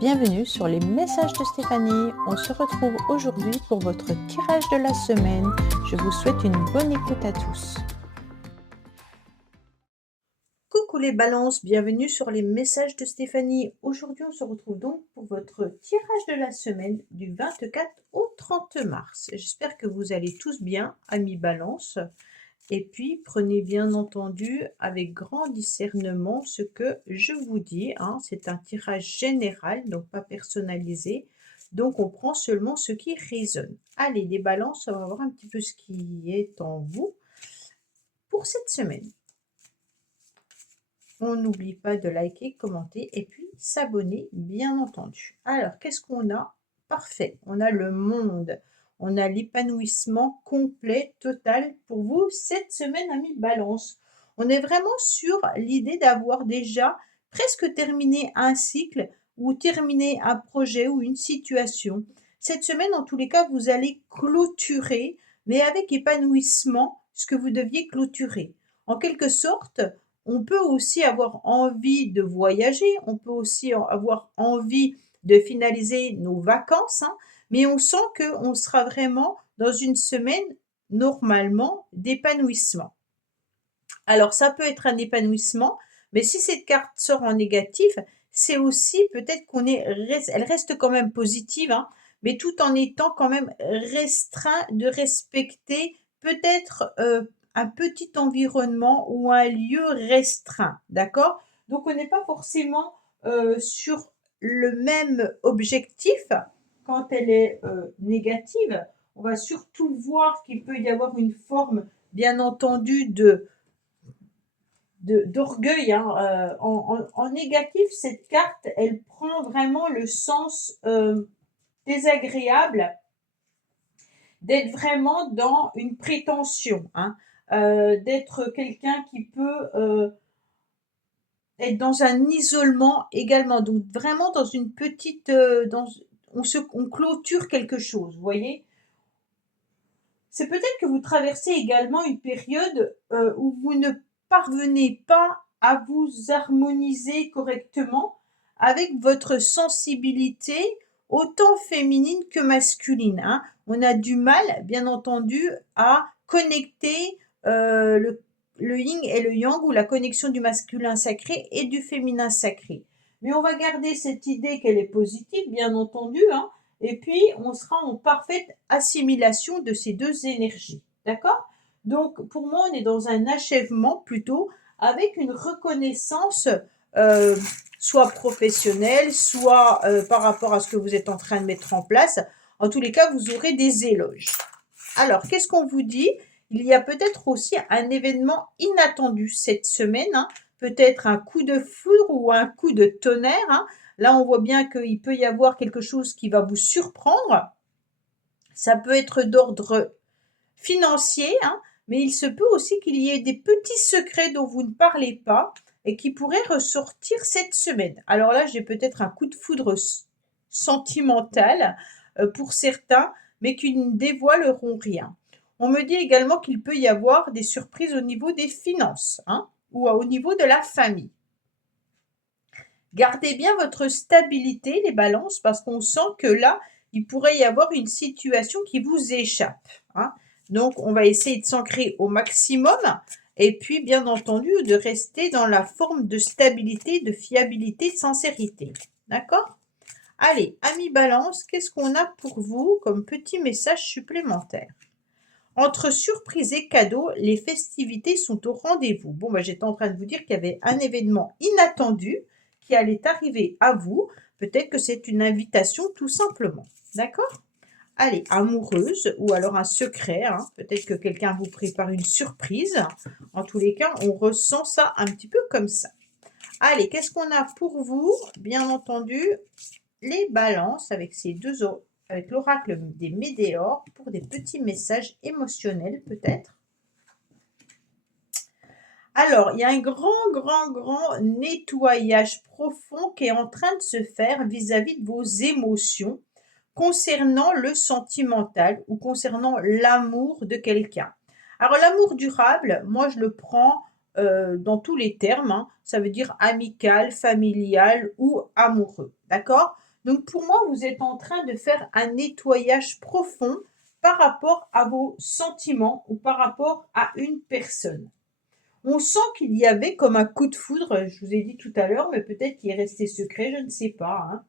Bienvenue sur les messages de Stéphanie. On se retrouve aujourd'hui pour votre tirage de la semaine. Je vous souhaite une bonne écoute à tous. Coucou les balances, bienvenue sur les messages de Stéphanie. Aujourd'hui, on se retrouve donc pour votre tirage de la semaine du 24 au 30 mars. J'espère que vous allez tous bien, amis balance. Et puis, prenez bien entendu avec grand discernement ce que je vous dis. C'est un tirage général, donc pas personnalisé. Donc, on prend seulement ce qui résonne. Allez, les balances, on va voir un petit peu ce qui est en vous pour cette semaine. On n'oublie pas de liker, commenter et puis s'abonner, bien entendu. Alors, qu'est-ce qu'on a? Parfait, on a le monde. On a l'épanouissement complet, total pour vous cette semaine, amis balance. On est vraiment sur l'idée d'avoir déjà presque terminé un cycle ou terminé un projet ou une situation. Cette semaine, en tous les cas, vous allez clôturer, mais avec épanouissement, ce que vous deviez clôturer. En quelque sorte, on peut aussi avoir envie de voyager, on peut aussi avoir envie de finaliser nos vacances, mais on sent qu'on sera vraiment dans une semaine normalement d'épanouissement. Alors ça peut être un épanouissement, mais si cette carte sort en négatif, c'est aussi peut-être elle reste quand même positive, mais tout en étant quand même restreint de respecter peut-être un petit environnement ou un lieu restreint, d'accord? Donc on n'est pas forcément sur le même objectif quand elle est négative. On va surtout voir qu'il peut y avoir une forme, bien entendu, d'orgueil. En négatif, cette carte, elle prend vraiment le sens désagréable d'être vraiment dans une prétention, d'être quelqu'un qui peut être dans un isolement également. Donc vraiment dans une petite, on clôture quelque chose, vous voyez. C'est peut-être que vous traversez également une période où vous ne parvenez pas à vous harmoniser correctement avec votre sensibilité autant féminine que masculine. On a du mal, bien entendu, à connecter le yin et le yang, ou la connexion du masculin sacré et du féminin sacré. Mais on va garder cette idée qu'elle est positive, bien entendu, et puis on sera en parfaite assimilation de ces deux énergies. D'accord? Donc pour moi, on est dans un achèvement plutôt, avec une reconnaissance soit professionnelle, soit par rapport à ce que vous êtes en train de mettre en place. En tous les cas, vous aurez des éloges. Alors, qu'est-ce qu'on vous dit? Il y a peut-être aussi un événement inattendu cette semaine, peut-être un coup de foudre ou un coup de tonnerre. Là, on voit bien qu'il peut y avoir quelque chose qui va vous surprendre. Ça peut être d'ordre financier, mais il se peut aussi qu'il y ait des petits secrets dont vous ne parlez pas et qui pourraient ressortir cette semaine. Alors là, j'ai peut-être un coup de foudre sentimental pour certains, mais qui ne dévoileront rien. On me dit également qu'il peut y avoir des surprises au niveau des finances, ou au niveau de la famille. Gardez bien votre stabilité, les balances, parce qu'on sent que là, il pourrait y avoir une situation qui vous échappe. Donc, on va essayer de s'ancrer au maximum et puis, bien entendu, de rester dans la forme de stabilité, de fiabilité, de sincérité. D'accord? Allez, amis balance, qu'est-ce qu'on a pour vous comme petit message supplémentaire? Entre surprise et cadeau, les festivités sont au rendez-vous. Bon, j'étais en train de vous dire qu'il y avait un événement inattendu qui allait arriver à vous. Peut-être que c'est une invitation tout simplement. D'accord? Allez, amoureuse ou alors un secret. Peut-être que quelqu'un vous prépare une surprise. En tous les cas, on ressent ça un petit peu comme ça. Allez, qu'est-ce qu'on a pour vous? Bien entendu, les balances avec ces deux autres. Avec l'oracle des météores pour des petits messages émotionnels peut-être. Alors, il y a un grand nettoyage profond qui est en train de se faire vis-à-vis de vos émotions concernant le sentimental ou concernant l'amour de quelqu'un. Alors, l'amour durable, moi, je le prends dans tous les termes. Ça veut dire amical, familial ou amoureux. D'accord? Donc pour moi, vous êtes en train de faire un nettoyage profond par rapport à vos sentiments ou par rapport à une personne. On sent qu'il y avait comme un coup de foudre, je vous ai dit tout à l'heure, mais peut-être qu'il est resté secret, je ne sais pas, hein.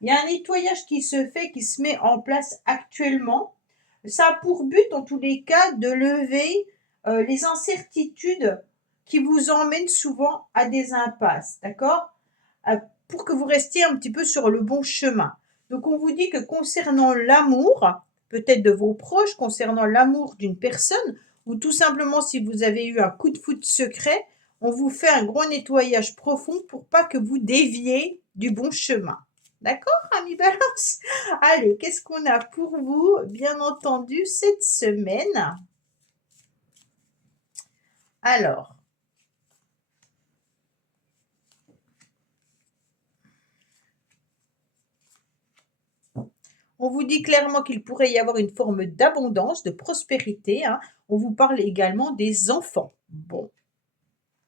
Il y a un nettoyage qui se fait, qui se met en place actuellement. Ça a pour but, en tous les cas, de lever les incertitudes qui vous emmènent souvent à des impasses, d'accord? Pour que vous restiez un petit peu sur le bon chemin. Donc on vous dit que concernant l'amour, peut-être de vos proches, concernant l'amour d'une personne, ou tout simplement si vous avez eu un coup de foudre secret, on vous fait un gros nettoyage profond pour pas que vous déviez du bon chemin. D'accord, ami Balance? Allez, qu'est-ce qu'on a pour vous, bien entendu, cette semaine? Alors, on vous dit clairement qu'il pourrait y avoir une forme d'abondance, de prospérité, hein. On vous parle également des enfants. Bon,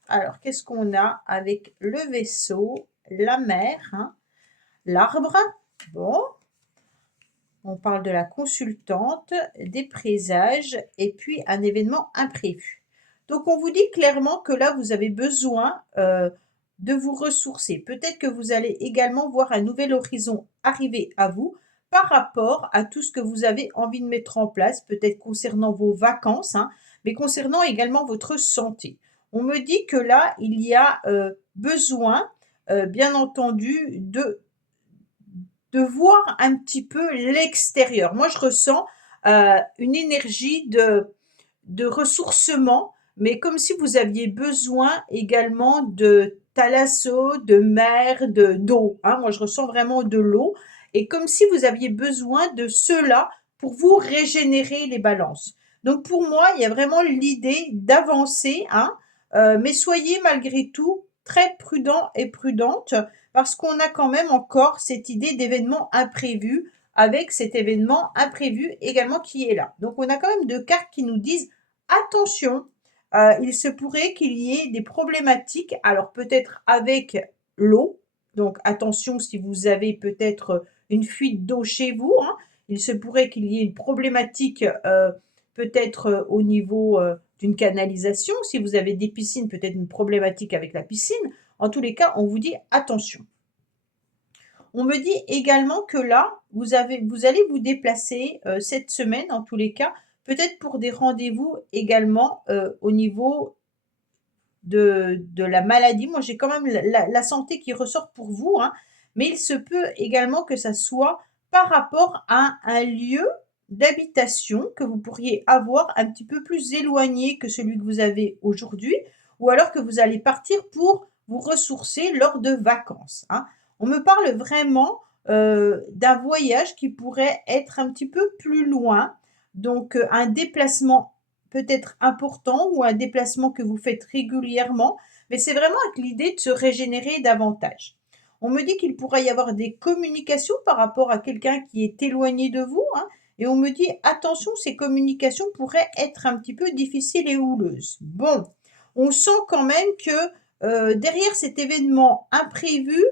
alors qu'est-ce qu'on a avec le vaisseau, la mer, hein, l'arbre? Bon, on parle de la consultante, des présages et puis un événement imprévu. Donc on vous dit clairement que là, vous avez besoin de vous ressourcer. Peut-être que vous allez également voir un nouvel horizon arriver à vous par rapport à tout ce que vous avez envie de mettre en place, peut-être concernant vos vacances, hein, mais concernant également votre santé. On me dit que là, il y a besoin, bien entendu, de voir un petit peu l'extérieur. Moi, je ressens une énergie de ressourcement, mais comme si vous aviez besoin également de thalasso, de mer, d'eau, hein. Moi, je ressens vraiment de l'eau, et comme si vous aviez besoin de cela pour vous régénérer les balances. Donc, pour moi, il y a vraiment l'idée d'avancer, hein, mais soyez malgré tout très prudent et prudente parce qu'on a quand même encore cette idée d'événement imprévu avec cet événement imprévu également qui est là. Donc on a quand même deux cartes qui nous disent attention, il se pourrait qu'il y ait des problématiques, alors peut-être avec l'eau, donc attention si vous avez peut-être une fuite d'eau chez vous, hein, il se pourrait qu'il y ait une problématique peut-être au niveau d'une canalisation, si vous avez des piscines, peut-être une problématique avec la piscine. En tous les cas, on vous dit attention. On me dit également que là, vous allez vous déplacer cette semaine, en tous les cas, peut-être pour des rendez-vous également au niveau de la maladie. Moi, j'ai quand même la santé qui ressort pour vous, hein, mais il se peut également que ça soit par rapport à un lieu d'habitation que vous pourriez avoir un petit peu plus éloigné que celui que vous avez aujourd'hui, ou alors que vous allez partir pour vous ressourcer lors de vacances, hein. On me parle vraiment d'un voyage qui pourrait être un petit peu plus loin, donc un déplacement peut-être important ou un déplacement que vous faites régulièrement, mais c'est vraiment avec l'idée de se régénérer davantage. On me dit qu'il pourrait y avoir des communications par rapport à quelqu'un qui est éloigné de vous, hein, et on me dit attention, ces communications pourraient être un petit peu difficiles et houleuses. Bon, on sent quand même que derrière cet événement imprévu,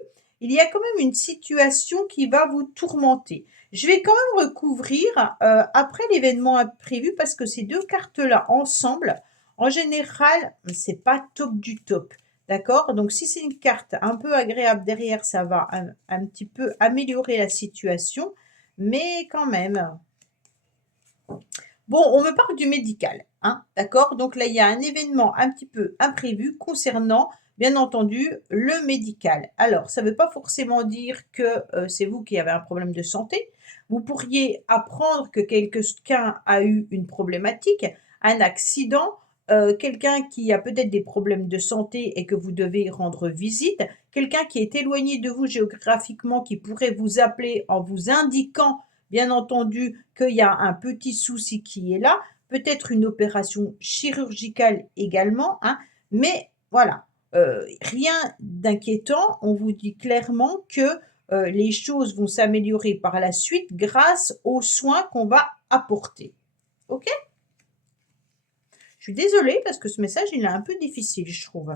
il y a quand même une situation qui va vous tourmenter. Je vais quand même recouvrir après l'événement imprévu parce que ces deux cartes-là ensemble, en général, c'est pas top du top. D'accord? Donc, si c'est une carte un peu agréable derrière, ça va un petit peu améliorer la situation, mais quand même. Bon, on me parle du médical, hein, d'accord? Donc là, il y a un événement un petit peu imprévu concernant, bien entendu, le médical. Alors, ça ne veut pas forcément dire que c'est vous qui avez un problème de santé. Vous pourriez apprendre que quelqu'un a eu une problématique, un accident, quelqu'un qui a peut-être des problèmes de santé et que vous devez rendre visite, quelqu'un qui est éloigné de vous géographiquement qui pourrait vous appeler en vous indiquant bien entendu qu'il y a un petit souci qui est là, peut-être une opération chirurgicale également, hein, mais voilà, rien d'inquiétant. On vous dit clairement que les choses vont s'améliorer par la suite grâce aux soins qu'on va apporter. Ok? Je suis désolée parce que ce message, il est un peu difficile, je trouve.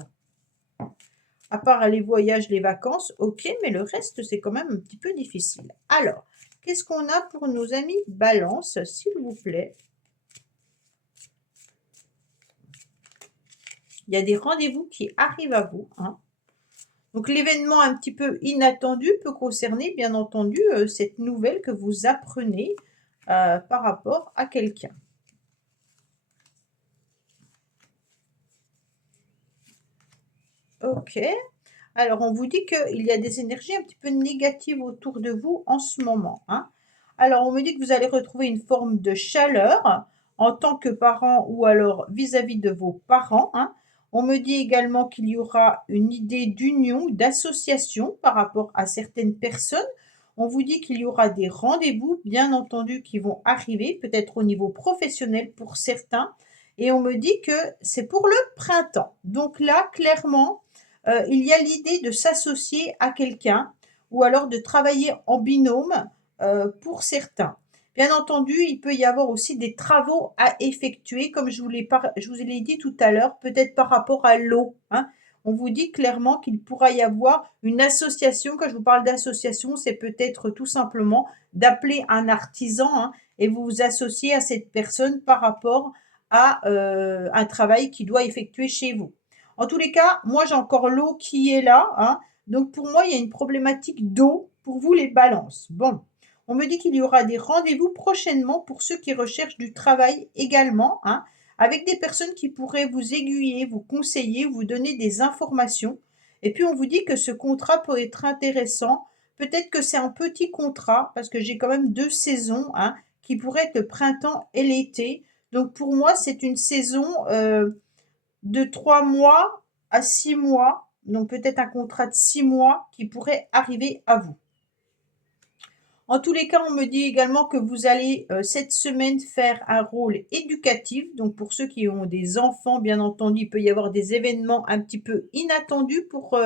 À part les voyages, les vacances, OK, mais le reste, c'est quand même un petit peu difficile. Alors, qu'est-ce qu'on a pour nos amis Balance, s'il vous plaît? Il y a des rendez-vous qui arrivent à vous, hein. Donc l'événement un petit peu inattendu peut concerner, bien entendu, cette nouvelle que vous apprenez, par rapport à quelqu'un. OK. Alors on vous dit qu'il y a des énergies un petit peu négatives autour de vous en ce moment, hein. Alors on me dit que vous allez retrouver une forme de chaleur en tant que parent ou alors vis-à-vis de vos parents, hein. On me dit également qu'il y aura une idée d'union, d'association par rapport à certaines personnes. On vous dit qu'il y aura des rendez-vous, bien entendu, qui vont arriver, peut-être au niveau professionnel pour certains. Et on me dit que c'est pour le printemps. Donc là, clairement, il y a l'idée de s'associer à quelqu'un ou alors de travailler en binôme, pour certains. Bien entendu, il peut y avoir aussi des travaux à effectuer, comme je vous l'ai dit tout à l'heure, peut-être par rapport à l'eau, hein. On vous dit clairement qu'il pourra y avoir une association. Quand je vous parle d'association, c'est peut-être tout simplement d'appeler un artisan, hein, et vous vous associez à cette personne par rapport à, un travail qu'il doit effectuer chez vous. En tous les cas, moi j'ai encore l'eau qui est là, hein. Donc pour moi, il y a une problématique d'eau pour vous les balances. Bon, on me dit qu'il y aura des rendez-vous prochainement pour ceux qui recherchent du travail également, hein, avec des personnes qui pourraient vous aiguiller, vous conseiller, vous donner des informations. Et puis on vous dit que ce contrat peut être intéressant. Peut-être que c'est un petit contrat, parce que j'ai quand même 2 saisons, hein, qui pourraient être le printemps et l'été. Donc pour moi, c'est une saison, de 3 mois à 6 mois, donc peut-être un contrat de 6 mois qui pourrait arriver à vous. En tous les cas, on me dit également que vous allez, cette semaine faire un rôle éducatif. Donc pour ceux qui ont des enfants, bien entendu, il peut y avoir des événements un petit peu inattendus pour,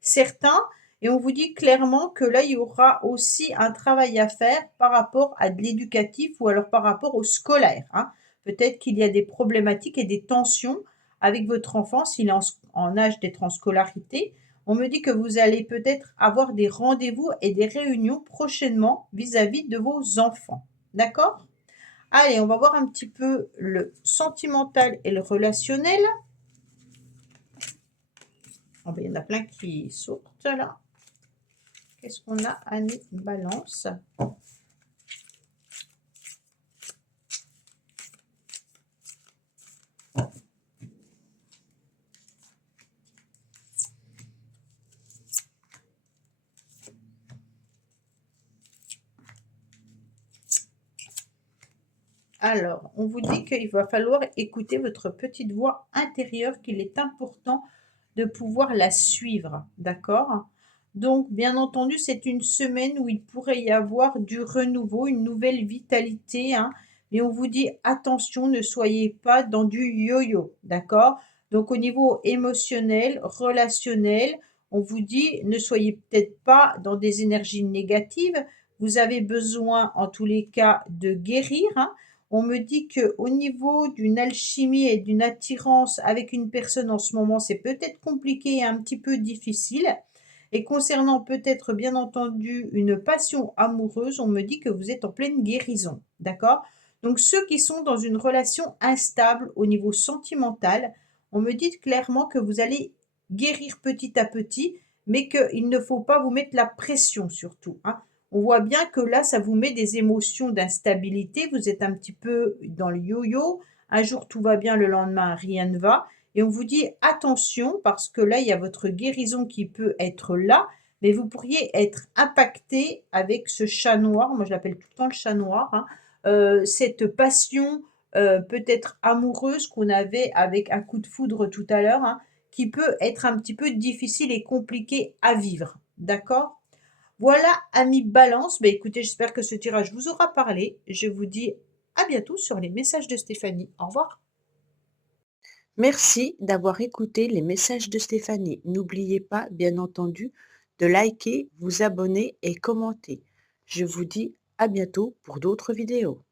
certains, et on vous dit clairement que là, il y aura aussi un travail à faire par rapport à de l'éducatif ou alors par rapport au scolaire, hein. Peut-être qu'il y a des problématiques et des tensions avec votre enfant s'il est en âge d'être en scolarité. On me dit que vous allez peut-être avoir des rendez-vous et des réunions prochainement vis-à-vis de vos enfants. D'accord? Allez, on va voir un petit peu le sentimental et le relationnel. Oh ben, il y en a plein qui sautent là. Qu'est-ce qu'on a, Annie Balance? Alors, on vous dit qu'il va falloir écouter votre petite voix intérieure, qu'il est important de pouvoir la suivre, d'accord? Donc, bien entendu, c'est une semaine où il pourrait y avoir du renouveau, une nouvelle vitalité, hein. Mais on vous dit attention, ne soyez pas dans du yo-yo, d'accord? Donc, au niveau émotionnel, relationnel, on vous dit ne soyez peut-être pas dans des énergies négatives. Vous avez besoin, en tous les cas, de guérir, hein. On me dit que au niveau d'une alchimie et d'une attirance avec une personne en ce moment, c'est peut-être compliqué et un petit peu difficile. Et concernant peut-être, bien entendu, une passion amoureuse, on me dit que vous êtes en pleine guérison. D'accord? Donc, ceux qui sont dans une relation instable au niveau sentimental, on me dit clairement que vous allez guérir petit à petit, mais qu'il ne faut pas vous mettre la pression surtout, hein. On voit bien que là, ça vous met des émotions d'instabilité. Vous êtes un petit peu dans le yo-yo. Un jour, tout va bien, le lendemain, rien ne va. Et on vous dit attention parce que là, il y a votre guérison qui peut être là, mais vous pourriez être impacté avec ce chat noir. Moi, je l'appelle tout le temps le chat noir, hein. Cette passion peut-être amoureuse qu'on avait avec un coup de foudre tout à l'heure, hein, qui peut être un petit peu difficile et compliqué à vivre. D'accord? Voilà, amis Balance. Bah, écoutez, j'espère que ce tirage vous aura parlé. Je vous dis à bientôt sur les messages de Stéphanie. Au revoir. Merci d'avoir écouté les messages de Stéphanie. N'oubliez pas, bien entendu, de liker, vous abonner et commenter. Je vous dis à bientôt pour d'autres vidéos.